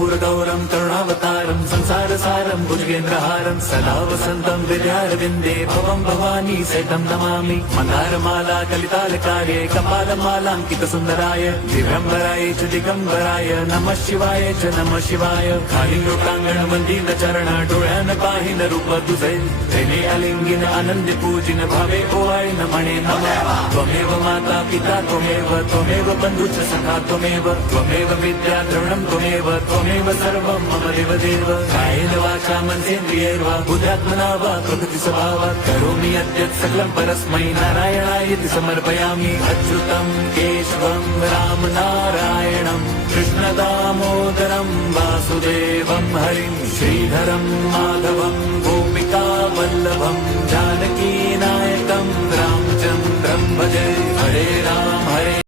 कर्पूरगौरं करुणावतारं संसारसारं भुजगेन्द्रहारं सदा वसन्तं विद्यारविन्दे भवं भवानी सहितं नमामि। मन्दारमाला कलितालकार्ये कपालमालाङ्कितसुन्दराय दिव्यम्बराय च दिगम्बराय नमः शिवाय च नमः शिवाय। खाली लोकांगण मंदिर चरण डोळ्यान पाहिन रूप तुझे तेने अलिंगिन आनंद पूजिन भावे ओवाळीन म्हणे नमः। त्वमेव माता पिता त्वमेव बंधुच सखा त्वमेव विद्या द्रवणं त्वमेव सर्वं मम देवदेव। कायेन वाचा मनसेन्द्रियैर्वा बुद्ध्यात्मना वा प्रकृति स्वभावात् करोमि यद्यत् सकलं परस्मै नारायणायति समर्पयामि। अच्युतं केशवं राम नारायणं कृष्णदामोदरं वासुदेवं हरिं श्रीधरं माधवं गोपिका वल्लभं जानकीनायकं रामचन्द्रं भजे। हरे राम हरे